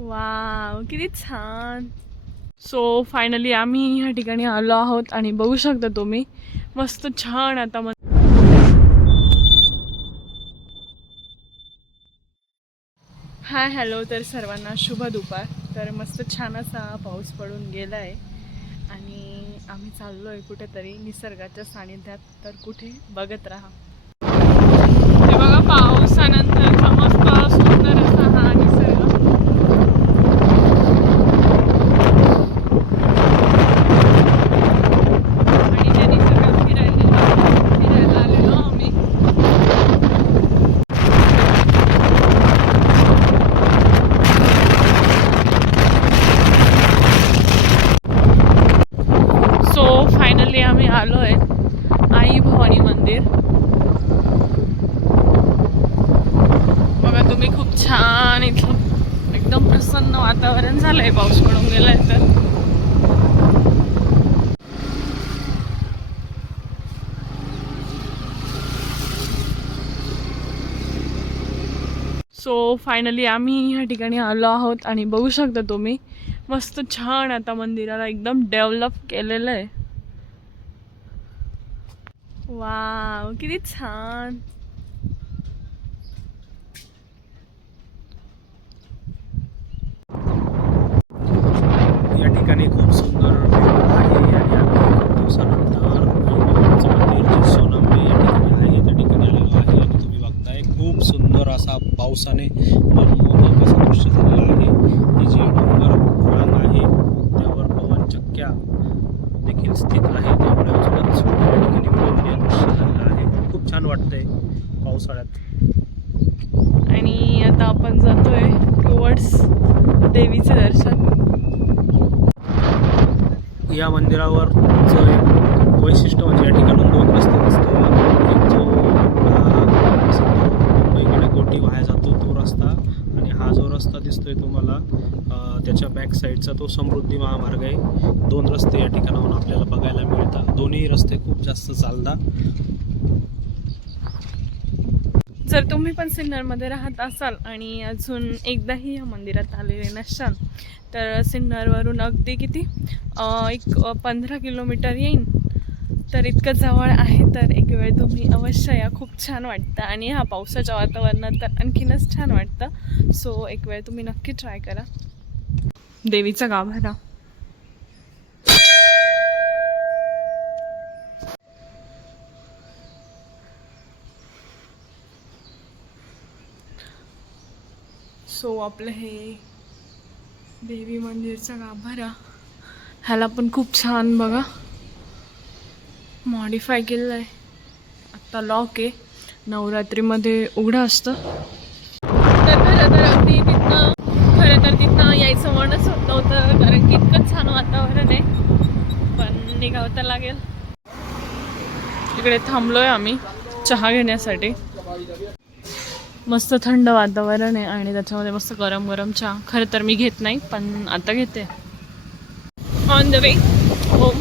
Wow किती छान. So finally आम्ही ह्या ठिकाणी आलो आहोत आणि बघू शकता तुम्ही मस्त छान आता हाय हॅलो. तर सर्वांना शुभ दुपार. तर मस्त छान असा पाऊस पडून गेला आहे आणि आम्ही चाललो आहे कुठेतरी निसर्गाच्या सानिध्यात. तर कुठे बघत राहा. हे बघा पावसानंतरचा मस्त सुंदर असा हा निसर्ग. आणि त्या निसर्गात फिरायला आलेलो आम्ही. सो फायनली आम्ही आलो आहे आई भवानी मंदिर. बघा तुम्ही खूप छान इथलं एकदम प्रसन्न वातावरण झालंय पाऊस पडून गेलाय तर. सो फायनली आम्ही ह्या ठिकाणी आलो आहोत आणि बघू शकता तुम्ही मस्त छान आता मंदिराला एकदम डेव्हलप केलेलं आहे. वाव किती छान. या ठिकाणी खूप सुंदर आहे आणि आम्ही खूप दिवसानंतर आईबाबांचं मंदिर जे सोनांबे या ठिकाणी आहे त्या ठिकाणी आलेलो आहे आणि तुम्ही बघताय खूप सुंदर असा पावसाने मनमोहक असं दृश्य झालेलं आहे. ही जी डोंगर रांग आहे त्यावर पवनचक्क्या देखील स्थित आहे त्यामुळे अजूनच सुंदर या ठिकाणी मनोरंजनीय दृश्य झालेलं आहे. खूप छान वाटतंय पावसाळ्यात. आणि आता आपण जातोय टुवर्ड्स देवीचे दर्शन. या मंदिरावरचं एक वैशिष्ट्य म्हणजे या ठिकाणून 2 रस्ते दिसतात. एक जो मुंबईकडे गोटी वाया जातो तो रस्ता आणि हा जो रस्ता दिसतोय तुम्हाला त्याच्या बॅक साईडचा तो समृद्धी महामार्ग आहे. 2 रस्ते या ठिकाणाहून आपल्याला बघायला मिळतात. दोन्ही रस्ते खूप जास्त चालतात. जर तुम्ही पण सिन्नरमध्ये राहत असाल आणि अजून एकदाही या मंदिरात आलेले नसाल तर सिन्नरवरून अगदी किती एक 15 किलोमीटर येईन. तर इतकं जवळ आहे. तर एक वेळ तुम्ही अवश्य या. खूप छान वाटतं आणि ह्या पावसाच्या वातावरणात तर आणखीनच छान वाटतं. सो एक वेळ तुम्ही नक्की ट्राय करा. देवीचा गाभारा. सो आपलं हे देवी मंदिरचा गाभारा. ह्याला पण खूप छान बघा मॉडिफाय केलं आहे. आत्ता लॉक आहे. नवरात्रीमध्ये उघडं असतं. तर खरं तर तिथनं यायचं मनच होत नव्हतं कारण की इतकं छान वातावरण आहे. पण निघावं तर लागेल. इकडे थांबलोय आम्ही चहा घेण्यासाठी. मस्त थंड वातावरण आहे आणि त्याच्यामध्ये मस्त गरम गरम चहा. खरं तर मी घेत नाही पण आता घेते. On the way home.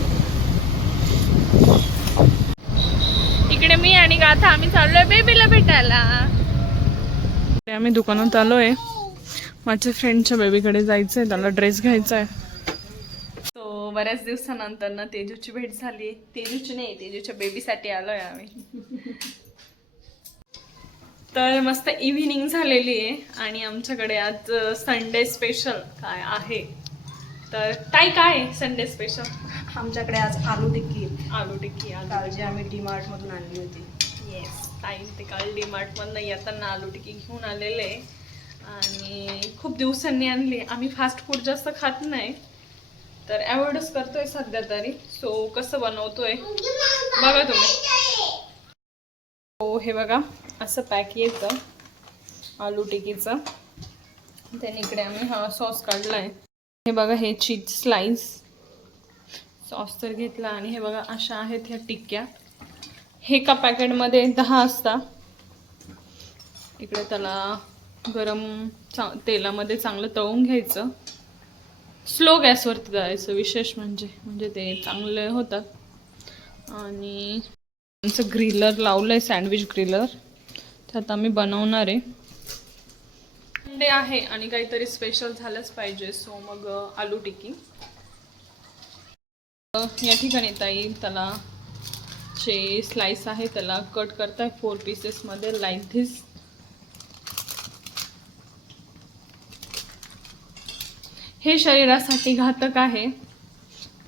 इकडे मी आणि गाथा आम्ही चाललोय बेबीला भेटायला. आम्ही दुकानात आलोय. माझ्या फ्रेंडच्या बेबीकडे जायचंय. त्याला ड्रेस घ्यायचा आहे. तो बऱ्याच दिवसानंतर ना तेजूची भेट झाली. तेजूची नाही, तेजूच्या बेबीसाठी आलोय आम्ही. तर मस्त इव्हिनिंग झालेली आहे आणि आमच्याकडे आज संडे स्पेशल काय आहे. तर ताई काय संडे स्पेशल? आमच्याकडे आज आलू टिक्की. आलू टिक्की. काल जी आम्ही डीमार्ट मधून आणली होती. येस, ताई ते काल डीमार्ट मधनं येताना आलू टिक्की घेऊन आलेले आणि खूप दिवसांनी आणली. आम्ही फास्ट फूड जास्त खात नाही तर अवॉइडच करतोय सध्या तरी. सो कसं बनवतोय बघा तुम्ही. हो हे बघा असं पॅक येतं आलू टिक्कीचं. त्याने इकडे आम्ही हा सॉस काढला आहे. हे बघा हे चीज स्लाइस सॉस तर घेतला आणि हे बघा अशा आहेत ह्या टिक्क्या. हे एका पॅकेटमध्ये 10 असतात. इकडे त्याला गरम तेलामध्ये चांगलं तळून घ्यायचं. स्लो गॅसवरती जायचं विशेष म्हणजे ते चांगले होतात. आणि आमचं ग्रिलर लावलं आहे सँडविच ग्रिलर. त्यात आम्ही बनवणार आहे. संडे आहे आणि काहीतरी स्पेशल झालंच पाहिजे, सो मग आलू टिक्की. या ठिकाणी ताई त्याला जे स्लाइस आहे त्याला कट करताय 4 पीसेसमध्ये लाईक धिस. हे शरीरासाठी घातक आहे,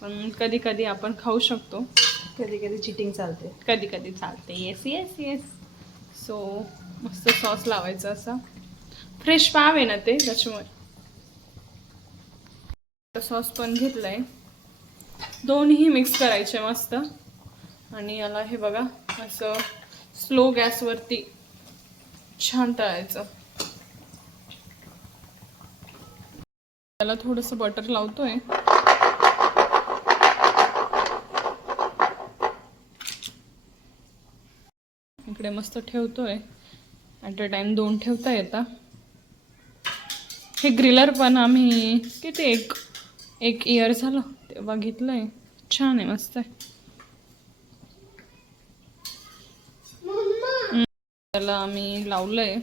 पण कधी कधी आपण खाऊ शकतो, कधी कधी चिटिंग चालते. कधी कधी चालते. Yes yes yes. सो मस्त सॉस लावायचा असा. फ्रेश पाव आहे ना ते, त्याच्यामुळे सॉस पण घेतलंय. दोन्ही मिक्स करायचे मस्त. आणि याला हे बघा असं स्लो गॅसवरती छान तळायचं. त्याला थोडंसं बटर लावतोय. इकडे मस्त ठेवतोय. ॲट अ टाइम 2 ठेवता येतात. हे ग्रिलर पण आम्ही किती एक इयर झालं तेव्हा घेतलंय. छान आहे, मस्त आहे. त्याला आम्ही लावलंय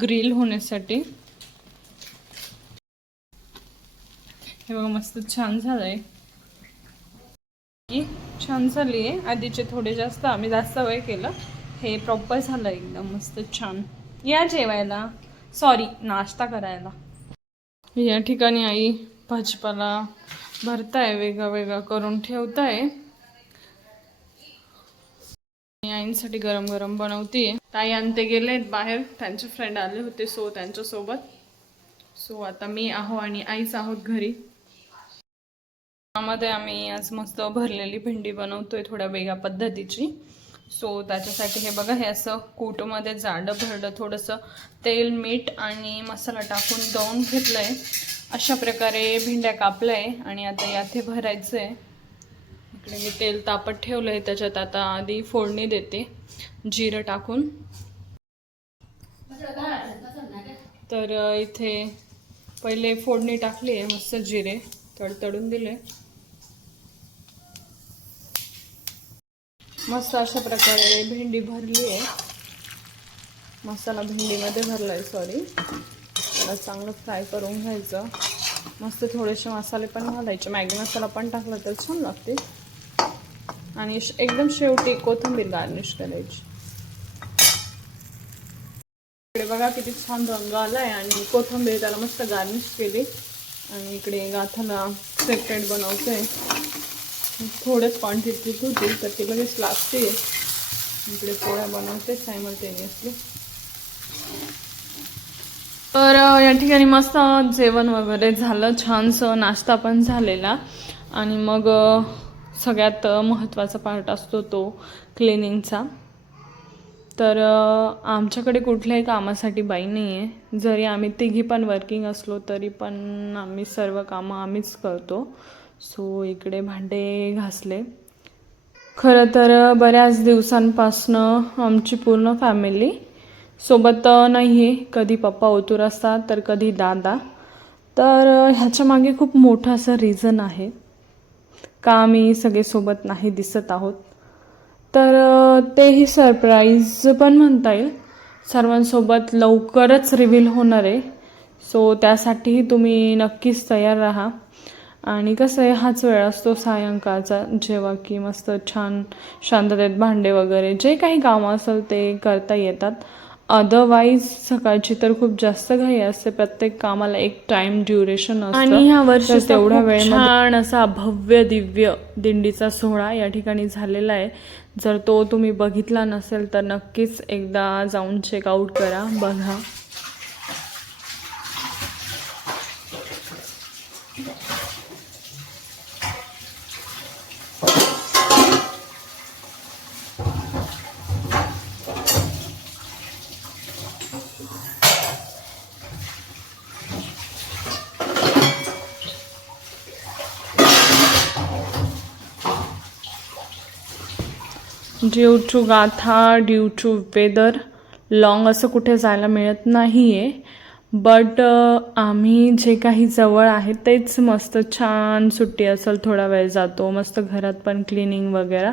ग्रिल होण्यासाठी. हे बघा मस्त छान झालंय. छान झाली आहे. आधीचे थोडे जास्त, आम्ही जास्त वेळ केलं. हे प्रॉपर झालं एकदम मस्त छान. या जेवायला, सॉरी नाश्ता करायला. या ठिकाणी आई भाजीपाला भरताय, वेगळा वेगळा करून ठेवताय. आईंसाठी गरम गरम बनवतीये. ताई आणते गेलेत बाहेर, त्यांचे फ्रेंड आले होते सो त्यांच्यासोबत. सो आता मी आहो आणि आईच आहोत घरी. त्यामध्ये आम्ही आज मस्त भरलेली भेंडी बनवतोय थोड्या वेगळ्या पद्धतीची. सो त्याच्यासाठी हे बघा, हे असं कूटमध्ये जाडं भरडं थोडंसं तेल मीठ आणि मसाला टाकून दळून घेतलंय. अशा प्रकारे भेंड्या कापलंय आणि आता यात हे भरायचं आहे. इकडे मी तेल तापत ठेवलंय, त्याच्यात आता आधी फोडणी देते जिरं टाकून. तर इथे पहिले फोडणी टाकली आहे, मस्त जिरे तडतडून दिले. मस्त अशा प्रकारे भेंडी भरली आहे. मसाला भेंडीमध्ये भरला आहे, सॉरी. त्याला चांगलं फ्राय करून घ्यायचं. मस्त थोडेसे मसाले पण घालायचे, मॅगी मसाला पण टाकला तर छान लागते. आणि एकदम शेवटी कोथिंबीर गार्निश करायची. इकडे बघा किती छान रंग आलाय आणि कोथिंबीर त्याला मस्त गार्निश केली. आणि इकडे गाथाला सेपरेट बनवते. थोडंच क्वांटिटीत होती तर ती लगेच लागते. इकडे पोळ्या बनवते सायमल्टेनियसली. तर या ठिकाणी मस्त जेवण वगैरे झालं, छानसं नाश्ता पण झालेला. आणि मग सगळ्यात महत्त्वाचा पार्ट असतो तो क्लिनिंगचा. तर आमच्याकडे कुठल्याही कामासाठी बाई नाही आहे. जरी आम्ही तिघी पण वर्किंग असलो तरी पण आम्ही सर्व कामं आम्हीच करतो. सो इकडे भांडे घासले. खरं तर बऱ्याच दिवसांपासनं आमची पूर्ण फॅमिली सोबत नाही आहे. कधी पप्पा ओतूर असतात तर कधी दादा. तर ह्याच्या मागे खूप मोठं असं रिझन आहे का आम्ही सगळे सोबत नाही दिसत आहोत. तर तेही सरप्राईज पण म्हणता येईल. सर्वांसोबत लवकरच रिव्हील होणार आहे. सो त्यासाठीही तुम्ही नक्कीच तयार राहा. आणि कसं आहे, हाच वेळ असतो सायंकाळचा जेव्हा की मस्त छान शांततेत भांडे वगैरे जे काही कामं असेल ते करता येतात. अदरवाईज सकाळची तर खूप जास्त घाई असते. प्रत्येक कामाला एक टाइम ड्युरेशन असतं. आणि ह्या वर्षी तेवढ्या वेळेमध्ये छान असा भव्य दिव्य दिंडीचा सोहळा या ठिकाणी झालेला आहे. जर तो तुम्ही बघितला नसेल तर नक्कीच एकदा जाऊन चेकआउट करा, बघा. ड्यू टू गाथा, ड्यू टू वेदर लॉंग असं कुठे जायला मिळत नाही आहे. बट आम्ही जे काही जवळ आहे तेच मस्त छान, सुट्टी असेल थोडा वेळ जातो, मस्त घरात पण क्लिनिंग वगैरे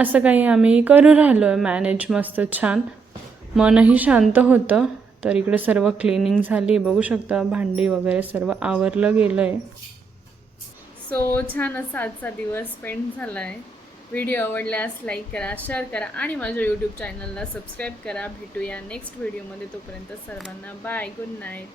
असं काही आम्ही करू राहिलो आहे मॅनेज. मस्त छान, मनही शांत होतं. तर इकडे सर्व क्लिनिंग झाली, बघू शकता भांडी वगैरे सर्व आवरलं गेलं आहे. सो छान असा आजचा दिवस स्पेंड झाला आहे. व्हिडिओ आवडल्यास लाईक करा, शेअर करा आणि माझ्या यूट्यूब चॅनलला सबस्क्राईब करा. भेटूया नेक्स्ट व्हिडिओमध्ये. तोपर्यंत सर्वांना बाय, गुड नाईट.